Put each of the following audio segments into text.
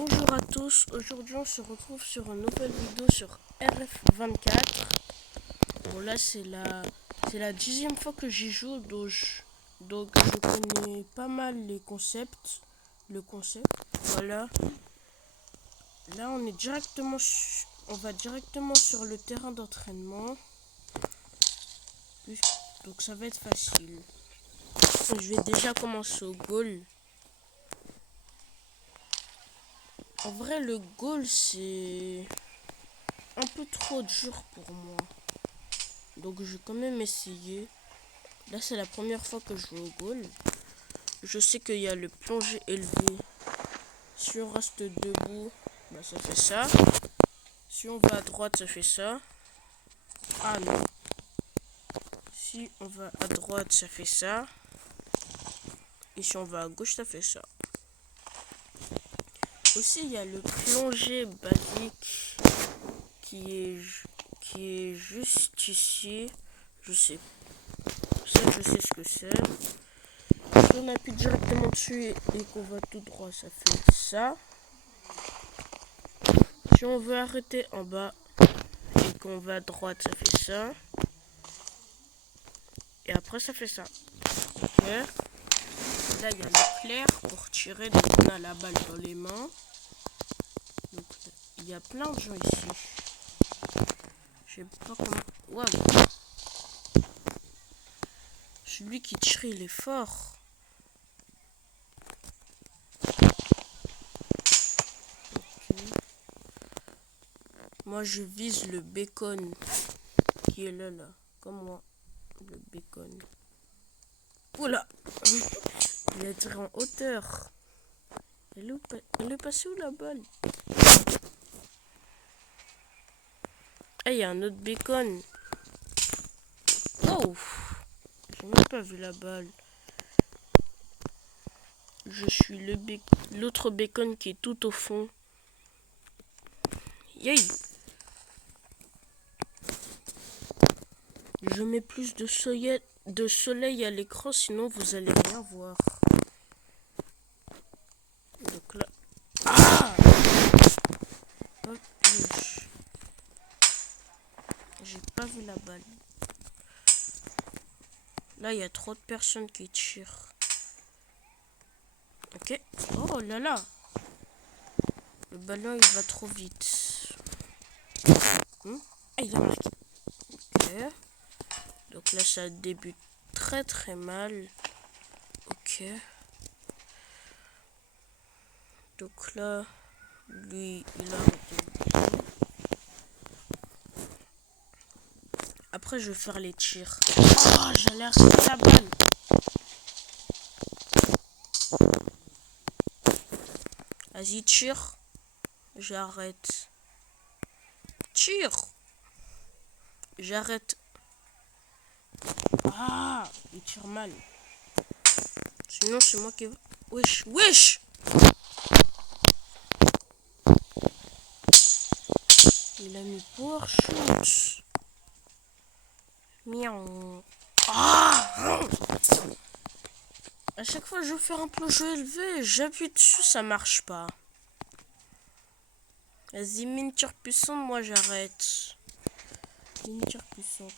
Bonjour à tous, aujourd'hui on se retrouve sur une nouvelle vidéo sur RF24. Bon là c'est la 10e fois que j'y joue, donc je connais pas mal le concept. Voilà. Là on va directement sur le terrain d'entraînement. Donc ça va être facile. Je vais déjà commencer au goal. En vrai le goal c'est un peu trop dur pour moi. Donc je vais quand même essayer. Là c'est la première fois que je joue au goal. Je sais qu'il y a le plongé élevé. Si on reste debout, bah ça fait ça. Si on va à droite, ça fait ça. Ah non. Si on va à droite, ça fait ça. Et si on va à gauche, ça fait ça. Aussi, il y a le plongé basique qui est juste ici. Je sais. Ça, je sais ce que c'est. Si on appuie directement dessus et qu'on va tout droit, ça fait ça. Si on veut arrêter en bas et qu'on va à droite, ça fait ça. Et après, ça fait ça. Ok. Là, il y a le clair pour tirer. Donc, on a la balle dans les mains. Donc, il y a plein de gens ici. Je sais pas comment... Waouh. Celui qui tire, il est fort. Okay. Moi, je vise le bacon qui est là. Comme moi. Le bacon. Oula. Il a tiré en hauteur. Elle est passée où la balle? Ah, il y a un autre bacon. Oh! J'ai même pas vu la balle. Je suis l'autre bacon qui est tout au fond. Yay! Je mets plus de soleil à l'écran, sinon vous allez rien voir. Donc là... Ah! Hop, j'ai pas vu la balle. Là, il y a trop de personnes qui tirent. Ok. Oh là là! Le ballon, il va trop vite. Ah, il a marqué. Ok. Donc là, ça débute très très mal. Ok. Donc là, lui, il a arrêté. Après, je vais faire les tirs. Oh, j'allais arrêter la balle. Vas-y, tire. J'arrête. Tire. J'arrête. Ah, il tire mal. Sinon, c'est moi qui... Wesh, wesh! Il a mis power shoot. Miaou. Ah! À chaque fois que je veux faire un plongeon élevé, j'appuie dessus, ça marche pas. Vas-y, miniature puissante, moi j'arrête. Miniature puissante.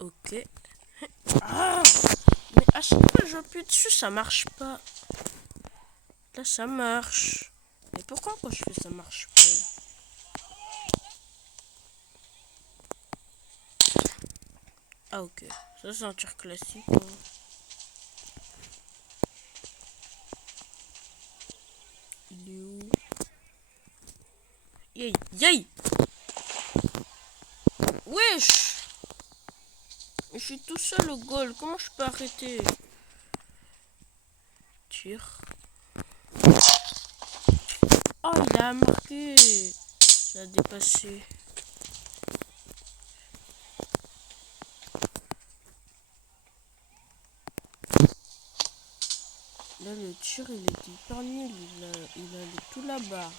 Ok. Ah! Mais à chaque fois que j'appuie dessus, ça marche pas. Là, ça marche. Mais pourquoi quand je fais ça marche pas? Ah ok. Ça c'est un tir classique. Hein. Il est où? Yay! Yay! Wesh! Je suis tout seul au goal. Comment je peux arrêter? Tire. Oh, il a marqué. Ça a dépassé. Là, le tir, il était hyper nul. Il allait tout là-bas.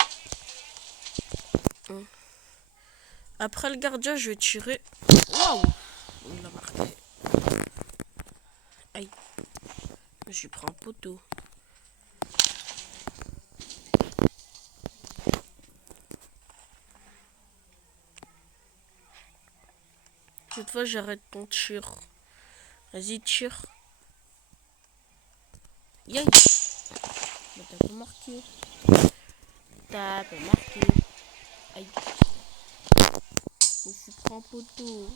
Après le gardien, je vais tirer. Waouh! Il a marqué. Aïe. Je suis pris un poteau. Cette fois, j'arrête ton tir. Vas-y, tire. Yay! Bah, t'as pas marqué. T'as pas marqué. Aïe. Je me suis pris en poteau.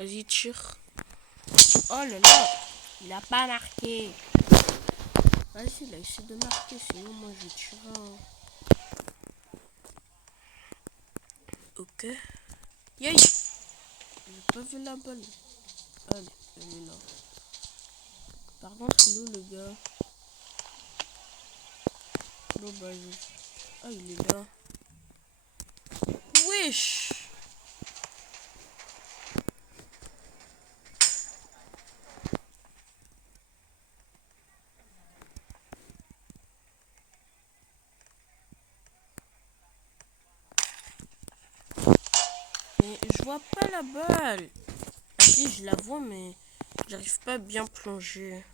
Vas-y, tire. Oh là là! Il a pas marqué. Vas-y, il a essayé de marquer, sinon moi je tire un. Ok. Yay! J'ai pas vu la balle. Allez, elle est là. Par contre, il est où le gars? Bon, bah, ah, il est là. Wesh! Mais je vois pas la balle. Ah si, je la vois, mais j'arrive pas à bien plonger.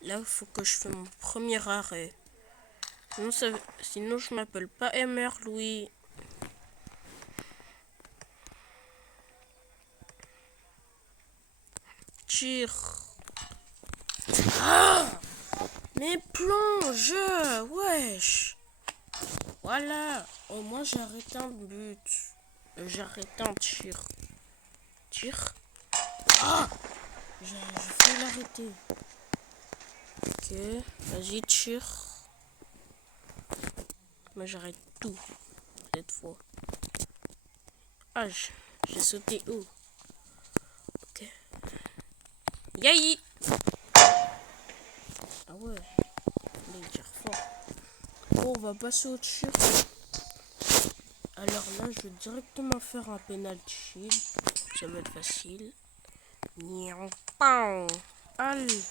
Là, il faut que je fasse mon premier arrêt. Sinon je m'appelle pas Emer Louis. Tire. Ah! Mais plonge! Wesh! Voilà! Au moins j'ai arrêté un but. J'ai arrêté un tir. Tire. Ah! J'ai failli l'arrêter. Ok. Vas-y, tire. Moi j'arrête tout. Cette fois. Ah, j'ai sauté haut. Ok. Yay! Ah ouais. Là, il tire fort. Bon, on va passer au tir. Alors là, je vais directement faire un penalty. Ça va être facile. Allez.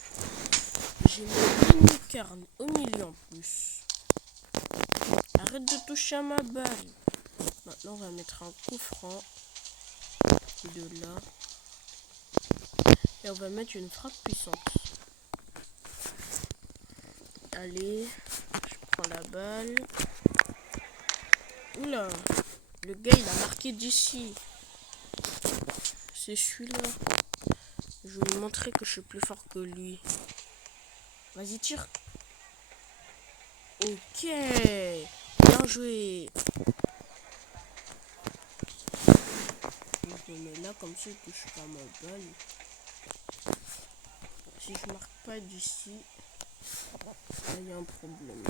J'ai mis une lucarne au milieu en plus. Arrête de toucher à ma balle. Maintenant, on va mettre un coup franc. De là. Et on va mettre une frappe puissante. Allez. Je prends la balle. Oula. Le gars, il a marqué d'ici. C'est celui-là. Je vais lui montrer que je suis plus fort que lui. Vas-y, tire. Ok. Bien joué. Je me mets là, comme ça, il touche pas ma balle. Si je marque pas d'ici, là, il y a un problème.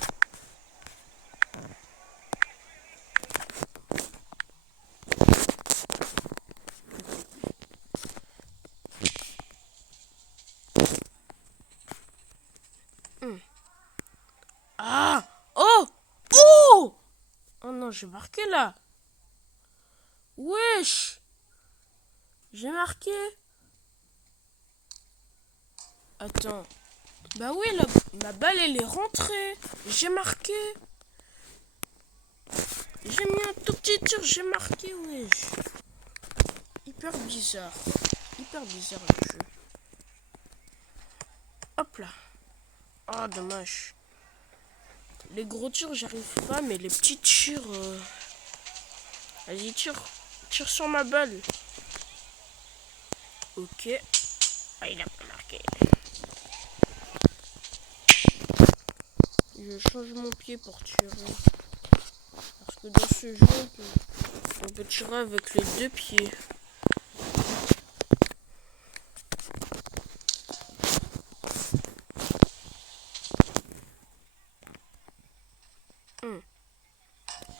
Ah! Oh! Oh! Oh non, j'ai marqué là. Wesh! J'ai marqué. Attends. Bah oui, ma balle, elle est rentrée. J'ai marqué. J'ai mis un tout petit tir, j'ai marqué, wesh. Hyper bizarre. Hyper bizarre le jeu. Hop là. Ah, dommage. Les gros tirs, j'arrive pas, mais les petits tirs... Vas-y, tire. Tire sur ma balle. Ok. Ah, il a pas marqué. Je change mon pied pour tirer. Parce que dans ce jeu, on peut tirer avec les deux pieds.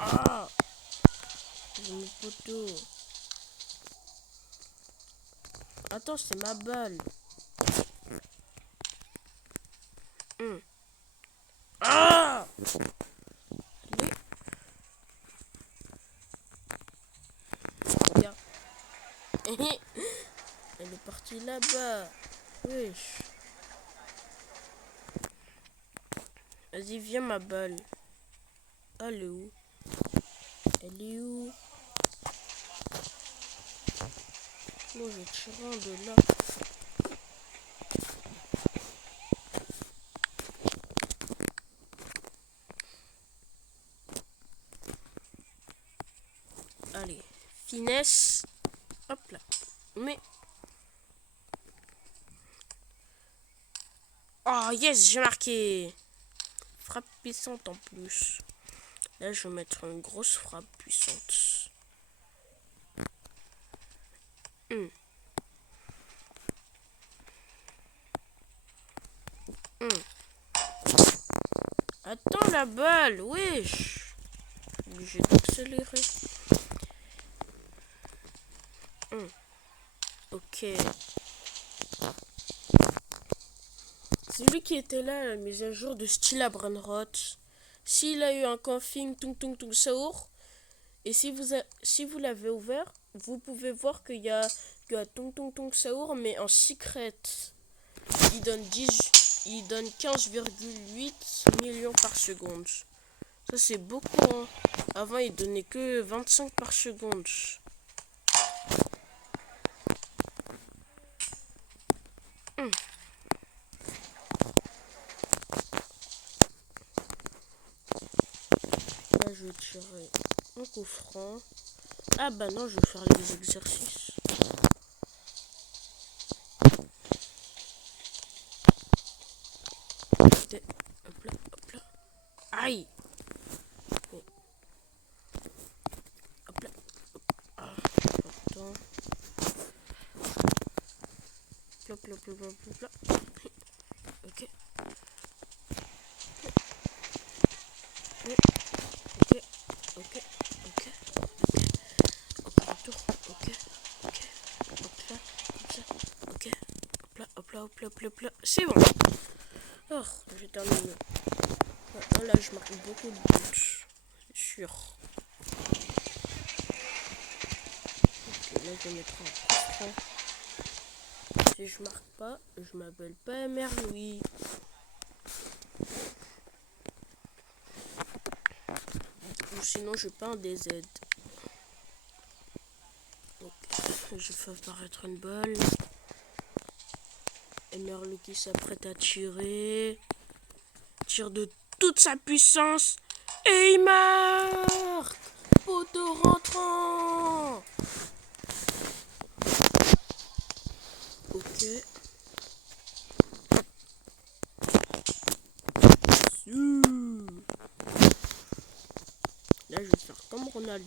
Ah! J'ai mon poteau. Attends, c'est ma balle. Ah! Allez. Regarde. Elle est partie là-bas. Wesh. Vas-y, viens ma balle. Elle est où? Elle est où? Moi, je tire un de là. Allez, finesse. Hop là. Mais... Oh yes, j'ai marqué. Frappe puissante en plus. Là, je vais mettre une grosse frappe puissante. Attends la balle, wesh. Obligé d'accélérer. Ok. C'est lui qui était là à la mise à jour de Stila Brunrot. S'il a eu un config Tung Tung Tung Saur, et si vous l'avez ouvert, vous pouvez voir qu'il y a Tung Tung Tung Saur, mais en secret. Il donne 15,8 millions par seconde. Ça c'est beaucoup, hein. Avant il donnait que 25 par seconde. Là je vais tirer un coup franc. Ah bah non, je vais faire les exercices. Hop là, hop là. Aïe. Hop là. Ah, attends. Plop, plop, plop, plop, plop, plop. Ok. Ok, ok, ok. Hop là, retour. Ok, ok. Hop là, comme ça. Ok. Hop là, hop là, hop là, hop là, hop là. C'est bon. Oh, j'ai terminé. Ouais, là, je marque beaucoup de buts. C'est sûr. Ok, là, je vais mettre un coup franc. Si je marque pas, je m'appelle pas Mère Louis. Ou sinon, je peins des aides. Donc, je fais apparaître une balle. Et Merle qui s'apprête à tirer. Tire de toute sa puissance. Et il marque! Poteau rentrant! Ok. Là, je vais faire comme Ronaldo.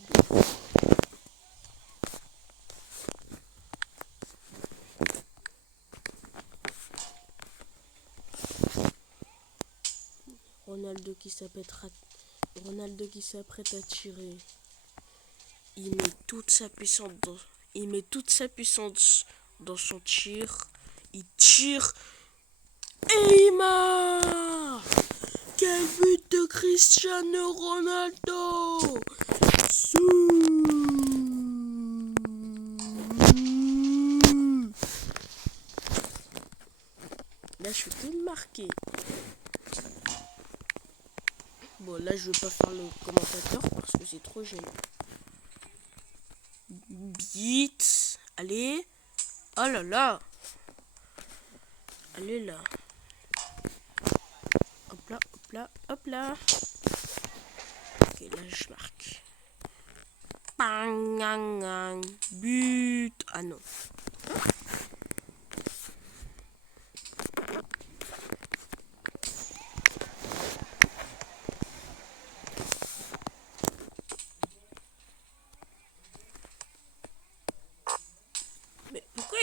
Ronaldo qui s'apprête à tirer. Il met toute sa puissance dans son tir. Il tire et il marque. Quel but de Cristiano Ronaldo! Là, je suis plus marqué. Bon, là, je vais pas faire le commentateur parce que c'est trop gênant. Bite. Allez. Oh là là. Allez là. Hop là, hop là, hop là. Ok, là, je marque. Bang, but. Ah non. Mais pourquoi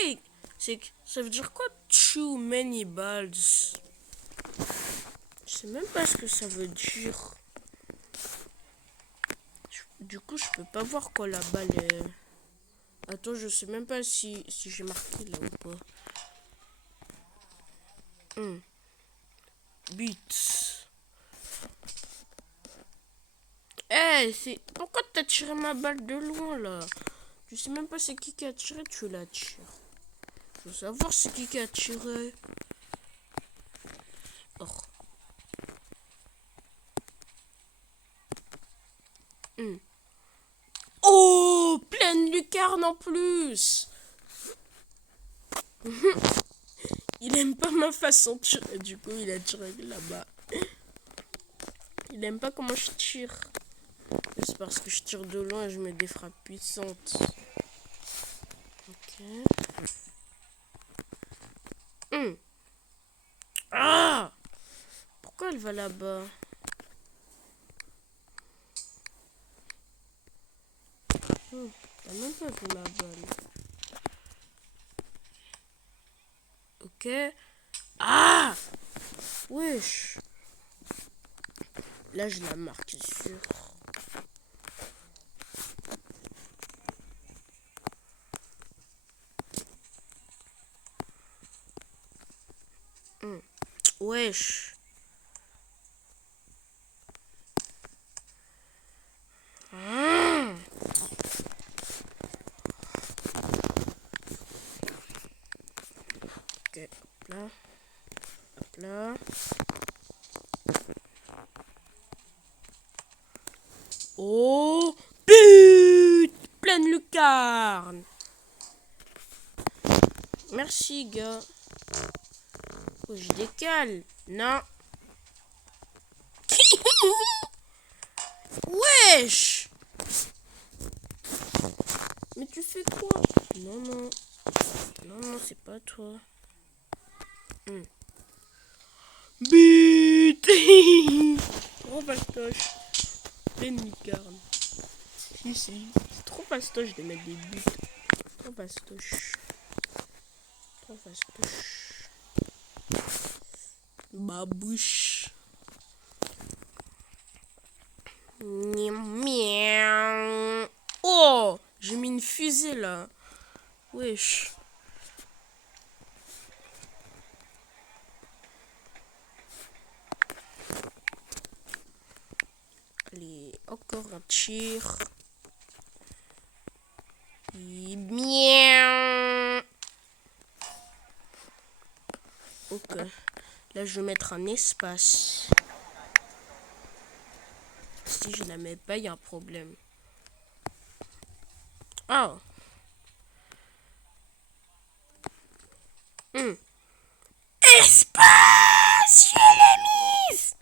ça veut dire quoi too many balls? Je sais même pas ce que ça veut dire. Du coup, je peux pas voir quoi la balle est. Attends, je sais même pas si j'ai marqué là ou pas. But. C'est... Pourquoi t'as tiré ma balle de loin, là? Tu sais même pas c'est qui a tiré, tu la tires. Je veux savoir c'est qui a tiré. Oh. Oh, pleine lucarne en plus. Il aime pas ma façon de tirer, du coup il a tiré là-bas. Il aime pas comment je tire. C'est parce que je tire de loin et je mets des frappes puissantes. Ok. Ah! Pourquoi elle va là-bas? T'as même pas vu ma balle. Ok. Ah! Wesh. Là, je la marque, c'est sûr. Wesh. Ok, hop là. Hop là. Oh, but! Pleine lucarne. Merci, gars. Oh, je décale. Non. Wesh! Mais tu fais quoi? Non, non. Non, non, c'est pas toi. But! Trop fastoche. Pleine lucarne. Si, si. C'est trop fastoche de mettre des buts. Trop fastoche. Trop fastoche. Babouche. Miaou. Oh! J'ai mis une fusée là. Wesh. Allez, encore un tir. Et bien. Ok. Là, je vais mettre un espace. Si je la mets pas, il y a un problème. Oh. Espace! Je l'ai mise!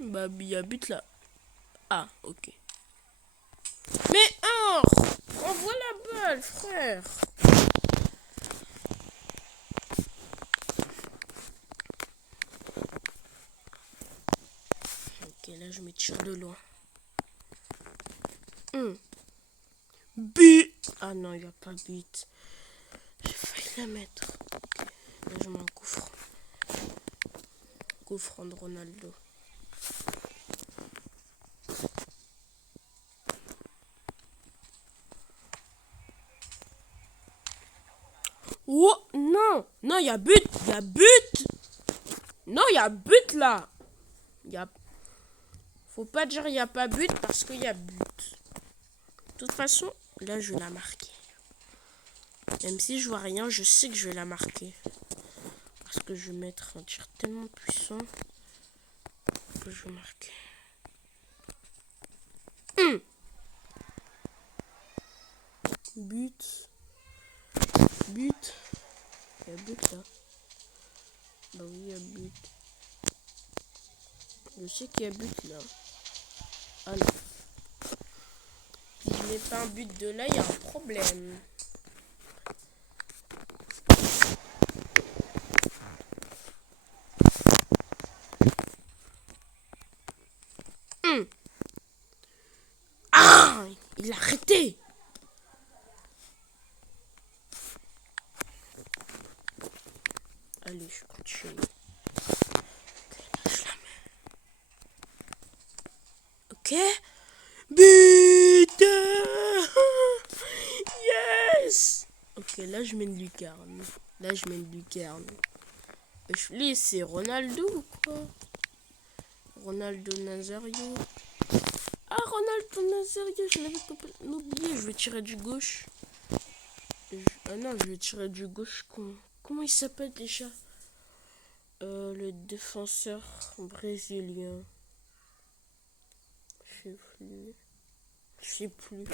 Bah, il y a but là. Ah, ok. Mais or! Envoie la balle, frère! Ok, là, je me tire de loin. But! Ah non, il n'y a pas but. J'ai failli la mettre. Okay. Là, je mets un coup franc. Coup franc de Ronaldo. Oh non! Non, il y a but! Il y a but! Non, il y a but là! Y a... Faut pas dire il n'y a pas but parce qu'il y a but. De toute façon, là, je vais la marquer. Même si je vois rien, je sais que je vais la marquer. Parce que je vais mettre un tir tellement puissant que je vais marquer. But. But. Il y a but là. Bah oui, il y a but. Je sais qu'il y a but là. Ah non. Si je mets pas un but de là, il y a un problème. Ah! Il a arrêté! Allez, je continue. Ok, là, je la mets. Ok. But! Yes! Ok, là, je mets une lucarne. Là, je mets une lucarne. Lui, c'est Ronaldo ou quoi? Ronaldo Nazario. Ah, Ronaldo Nazario, je l'avais complètement oublié. Je vais tirer du gauche. Ah non, je vais tirer du gauche. Comment il s'appelle déjà? Le défenseur brésilien. Je sais plus. Je sais plus.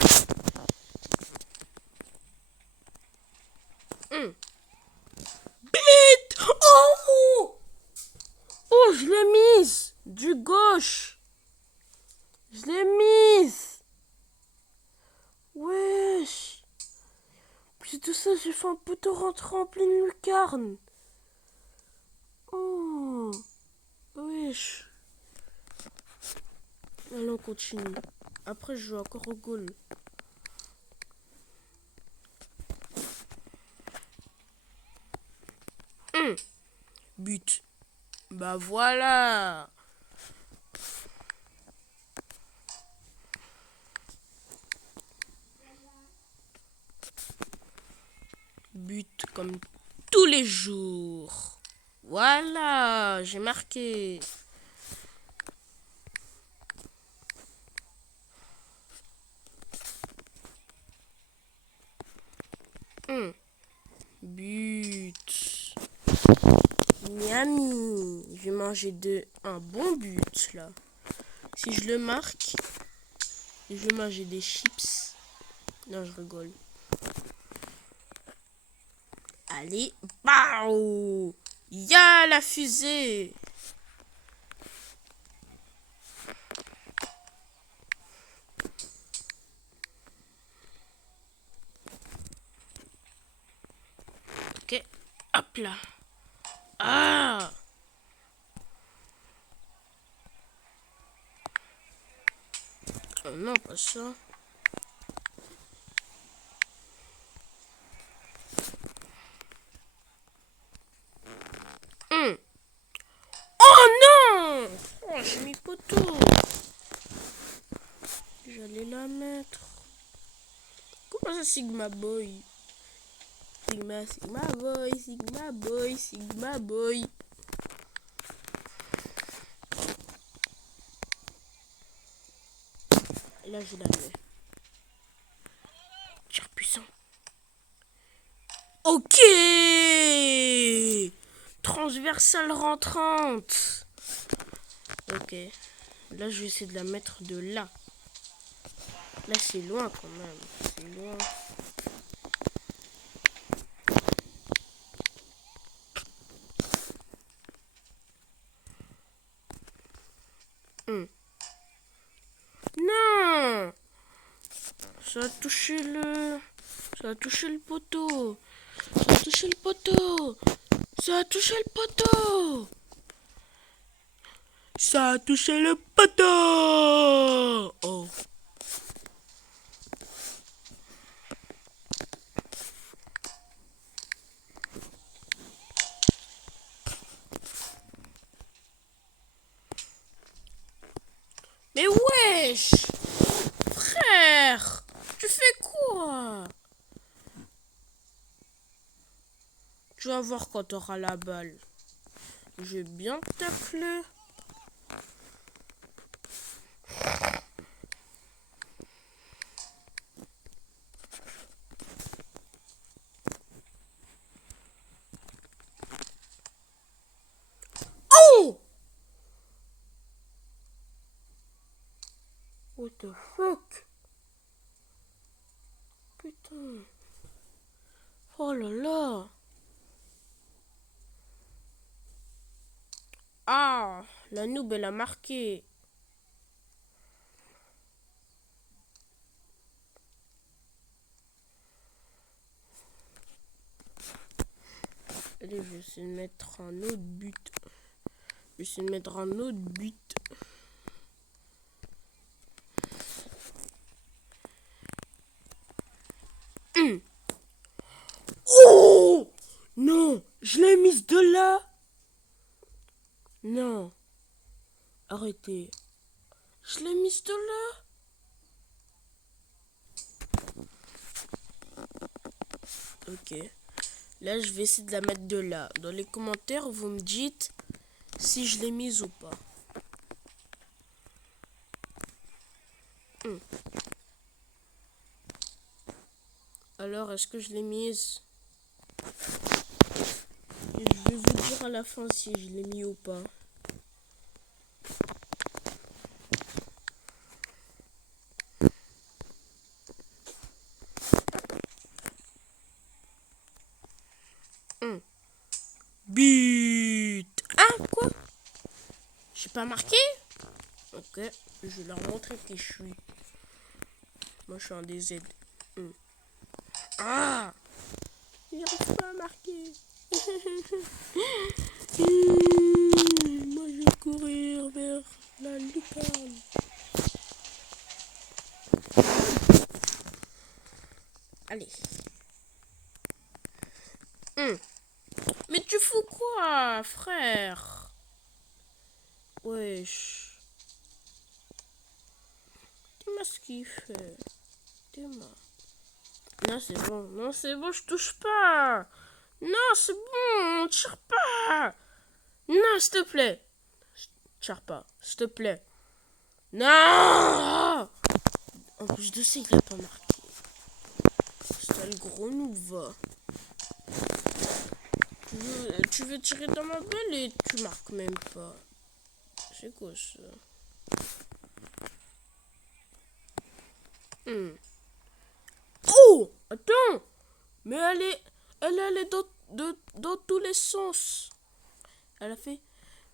But! Oh! Oh, je l'ai mise! Du gauche! Je l'ai mise! Wesh! Puis tout ça, j'ai fait un poteau rentré en pleine lucarne! Oh! Wesh! Allez, on continue. Après, je joue encore au goal. But. Bah voilà. But comme tous les jours. Voilà, j'ai marqué. But. Miami. Je vais manger un bon but là. Si je le marque, je vais manger des chips. Non, je rigole. Allez, bao! Ya la fusée! Ok, hop là. Ah! Oh non, pas ça. Oh non! Oh, j'ai mis poteau. J'allais la mettre. Comment ça, Sigma Boy? Sigma Boy, Sigma Boy, Sigma Boy. Et là, je la mets. Tir puissant. Ok! Transversale rentrante. Ok. Là, je vais essayer de la mettre de là. Là, c'est loin quand même. C'est loin. Non! Ça a touché le... Ça a touché le poteau. Ça a touché le poteau. Ça a touché le poteau. Ça a touché le poteau. Oh. Mais wesh! Frère! Tu fais quoi? Tu vas voir quand t'auras la balle. Je vais bien tacler. Oh! What the fuck? Putain. Oh là là. Ah, la noob, elle a marqué. Allez, je vais essayer de mettre un autre but. Je vais essayer de mettre un autre but. Oh! Non, je l'ai mise de là. Non. Arrêtez. Je l'ai mise de là. Ok. Là, je vais essayer de la mettre de là. Dans les commentaires, vous me dites si je l'ai mise ou pas. Alors, est-ce que je l'ai mise? Et je vais vous dire à la fin si je l'ai mis ou pas. Bip. J'ai pas marqué? Ok, je vais leur montrer qui je suis. Moi, je suis un DZ. Ah! J'arrive pas à marquer. Moi, je vais courir vers la lucarne. Allez. Mais tu fous quoi, frère? Wesh. Dis-moi ce qu'il fait. Dis-moi. Non, c'est bon. Non, c'est bon, je touche pas. Non, c'est bon, tire pas. Non, s'il te plaît. Tire pas, s'il te plaît. Non! En plus de ça, il a pas marqué. C'est le gros nouveau. Tu veux tirer dans ma balle et tu marques même pas. C'est quoi ça? Oh! Attends! Mais elle est allée dans tous les sens. Elle a fait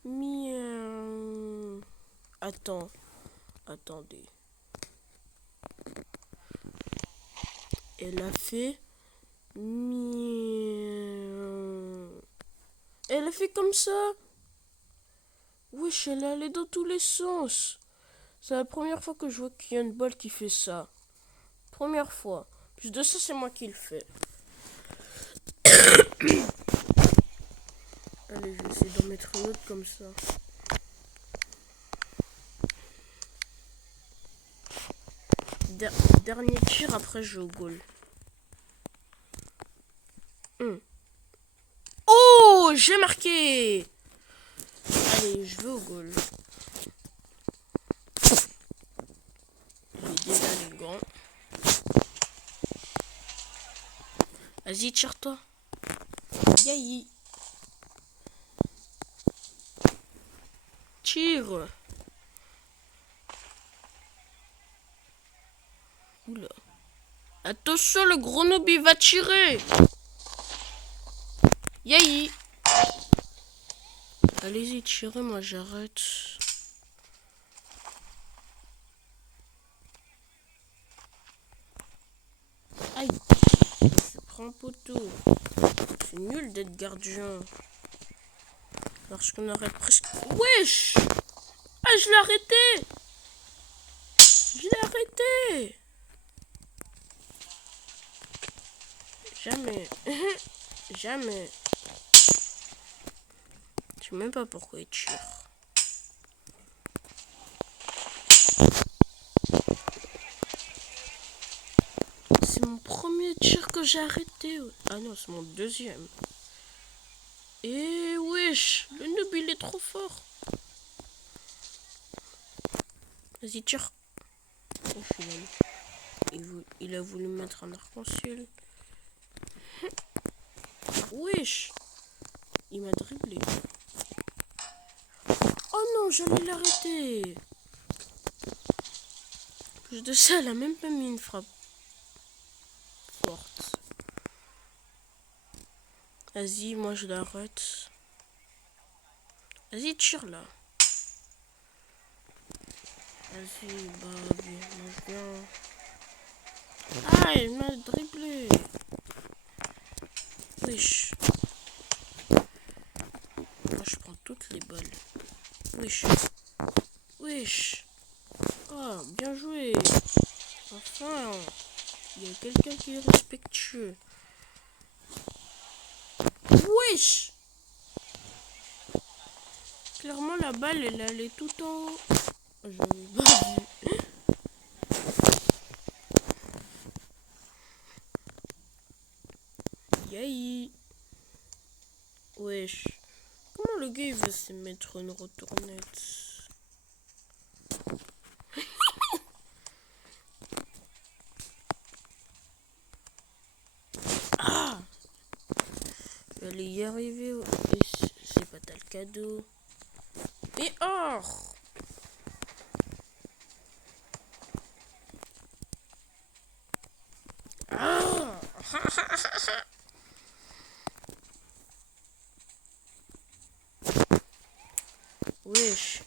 miaou. Attendez. Elle a fait miaou. Elle a fait comme ça. Wesh, elle est allée dans tous les sens. C'est la première fois que je vois qu'il y a une balle qui fait ça. Première fois. Plus de ça, c'est moi qui le fais. Allez, je vais essayer d'en mettre une autre comme ça. Dernier tir, après je joue au goal. Oh, j'ai marqué. Allez, je vais au goal. J'ai déjà les gants. Vas-y, tire-toi. Yahi. Tire. Oula. Attention, le gros noob, il va tirer. Yahi. Allez-y, tirez, moi j'arrête. Aïe. Je prends poteau. C'est nul d'être gardien. Parce qu'on arrête presque. Wesh! Ah, je l'ai arrêté! Je l'ai arrêté! Jamais. Jamais. Je sais même pas pourquoi il tire. C'est mon premier tir que j'ai arrêté. Ah non, c'est mon deuxième. Et wesh, le noob il est trop fort. Vas-y, tire. Il a voulu mettre un arc-en-ciel. Wesh, il m'a dribblé. Oh non, j'allais l'arrêter. Plus de ça, elle a même pas mis une frappe forte. Vas-y, moi je l'arrête. Vas-y, tire là. Vas-y, bah, bien. Ah, il m'a dribblé. Wesh. Moi, je prends toutes les balles. Wesh. Wesh. Ah, bien joué. Enfin, il y a quelqu'un qui est respectueux. Wesh. Clairement, la balle, elle allait tout en haut. Je l'ai pas vu. Yahi. Wesh. Comment le gars il veut se mettre une retournette? Ah, je vais aller y arriver. C'est pas t'as le cadeau. Et or. Ah. Wesh.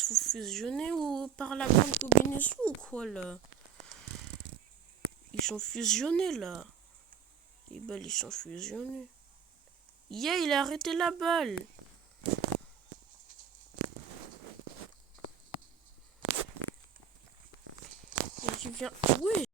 se fusionner ou par la grande combinaison ou quoi là? Ils sont fusionnés là. Les balles ils sont fusionnés. Yeah, il a arrêté la balle. Vas-y, viens. Oui.